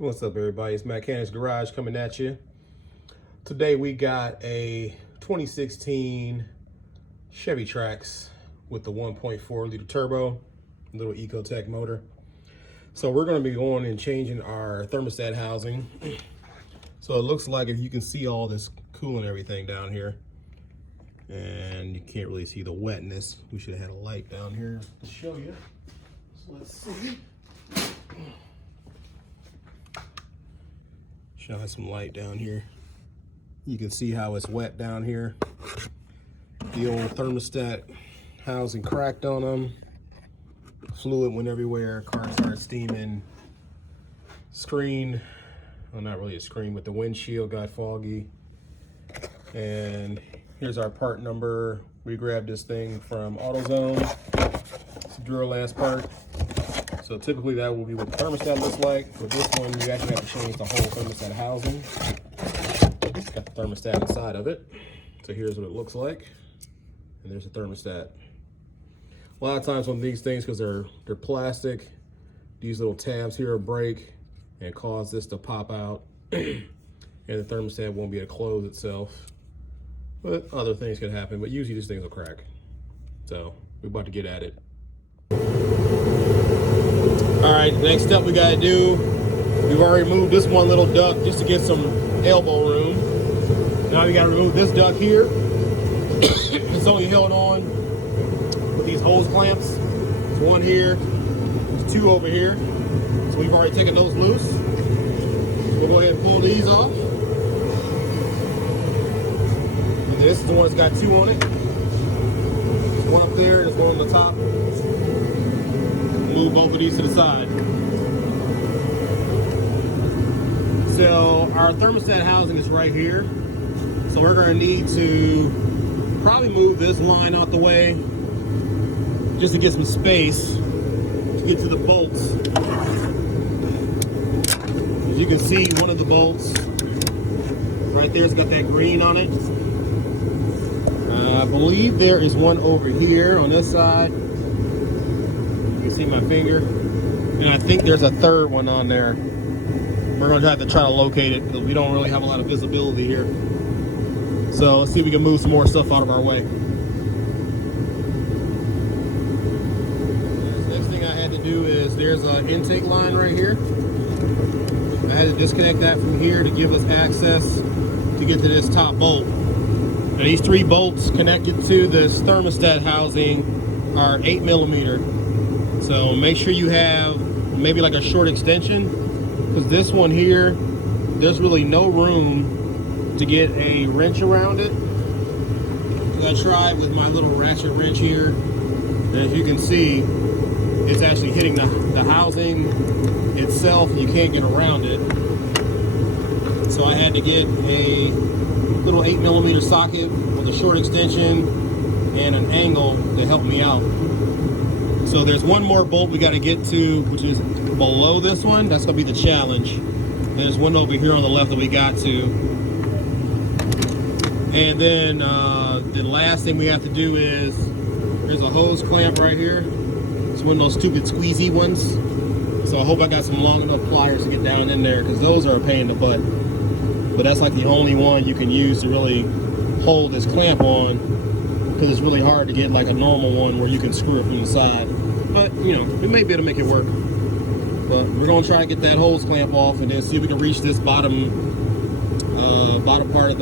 What's up, everybody? It's Mechanics Garage coming at you. Today we got a 2016 Chevy Trax with the 1.4 liter turbo, little Ecotech motor. So we're going to be going and changing our thermostat housing. So it looks like, if you can see all this coolant and everything down here, and you can't really see the wetness. We should have had a light down here to show you. So let's see. Shine some light down here. You can see how it's wet down here. The old thermostat housing cracked on them. Fluid went everywhere. Car started steaming. Screen, well, not really a screen, but the windshield got foggy. And here's our part number. We grabbed this thing from AutoZone. It's a Duralast part. So typically that will be what the thermostat looks like. For this one, you actually have to change the whole thermostat housing. It's got the thermostat inside of it. So here's what it looks like. And there's the thermostat. A lot of times on these things, because they're plastic, these little tabs here will break and cause this to pop out. And the thermostat won't be able to close itself. But other things can happen, but usually these things will crack. So we're about to get at it. All right, next step we gotta do, we've already removed this one little duct just to get some elbow room. Now we gotta remove this duct here. It's only held on with these hose clamps. There's one here, there's two over here. So we've already taken those loose. We'll go ahead and pull these off. And this is the one that's got two on it. There's one up there, there's one on the top. Move both of these to the side. So our thermostat housing is right here. So we're gonna need to probably move this line out the way just to get some space to get to the bolts. As you can see, one of the bolts right there's got that green on it. I believe there is one over here on this side. See my finger, and I think there's a third one on there. We're going to have to try to locate it because we don't really have a lot of visibility here. So let's see if we can move some more stuff out of our way. The next thing I had to do is there's an intake line right here. I had to disconnect that from here to give us access to get to this top bolt. Now these three bolts connected to this thermostat housing are 8mm. So make sure you have maybe like a short extension, because this one here, there's really no room to get a wrench around it. I tried with my little ratchet wrench here, and as you can see, it's actually hitting the housing itself. You can't get around it. So I had to get a little 8mm socket with a short extension and an angle to help me out. So there's one more bolt we got to get to, which is below this one. That's going to be the challenge. And there's one over here on the left that we got to. And then the last thing we have to do is, there's a hose clamp right here. It's one of those stupid squeezy ones. So I hope I got some long enough pliers to get down in there, because those are a pain in the butt. But that's like the only one you can use to really hold this clamp on, because it's really hard to get like a normal one where you can screw it from the side. But, you know, we may be able to make it work. But we're going to try to get that hose clamp off and then see if we can reach this bottom part of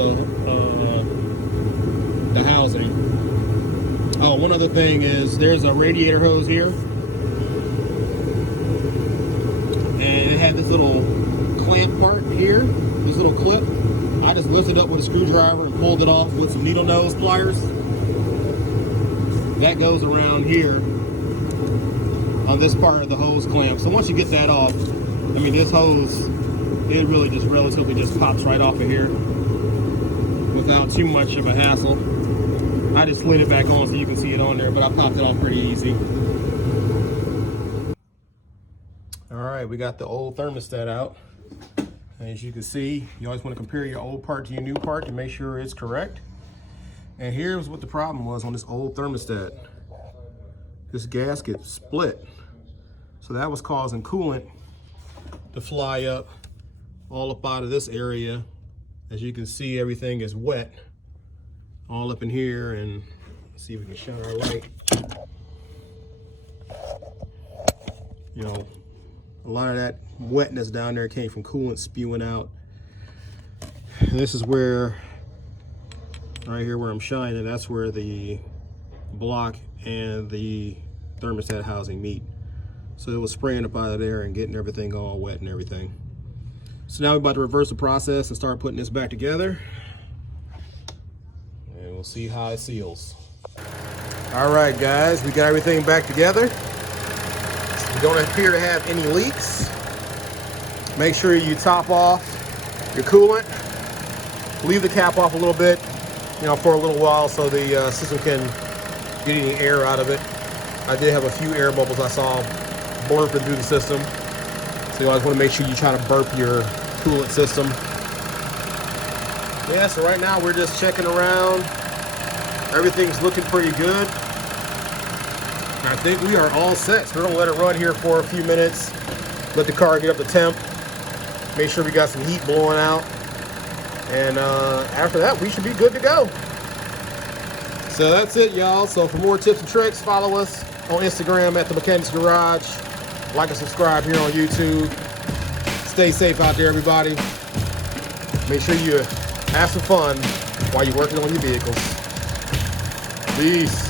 the housing. Oh, one other thing is there's a radiator hose here. And it had this little clamp part here, this little clip. I just lifted up with a screwdriver and pulled it off with some needle nose pliers. That goes around here on this part of the hose clamp. So once you get that off, I mean, this hose, it really just relatively just pops right off of here without too much of a hassle. I just slid it back on so you can see it on there, but I popped it off pretty easy. All right, we got the old thermostat out. As you can see, you always want to compare your old part to your new part to make sure it's correct. And here's what the problem was on this old thermostat. This gasket split. So that was causing coolant to fly up all up out of this area. As you can see, everything is wet all up in here, and let's see if we can shine our light. You know, a lot of that wetness down there came from coolant spewing out. And this is where, right here where I'm shining, that's where the block and the thermostat housing meet. So it was spraying up out of there and getting everything all wet and everything. So now we're about to reverse the process and start putting this back together. And we'll see how it seals. All right, guys, we got everything back together. We don't appear to have any leaks. Make sure you top off your coolant. Leave the cap off a little bit, you know, for a little while so the system can get any air out of it. I did have a few air bubbles I saw burping through the system. So you always want to make sure you try to burp your coolant system. Yeah, so right now we're just checking around. Everything's looking pretty good. I think we are all set. So we're gonna let it run here for a few minutes. Let the car get up to temp. Make sure we got some heat blowing out. And after that, we should be good to go. So that's it, y'all. So for more tips and tricks, follow us on Instagram at The Mechanics Garage. Like and subscribe here on YouTube. Stay safe out there, everybody. Make sure you have some fun while you're working on your vehicles. Peace.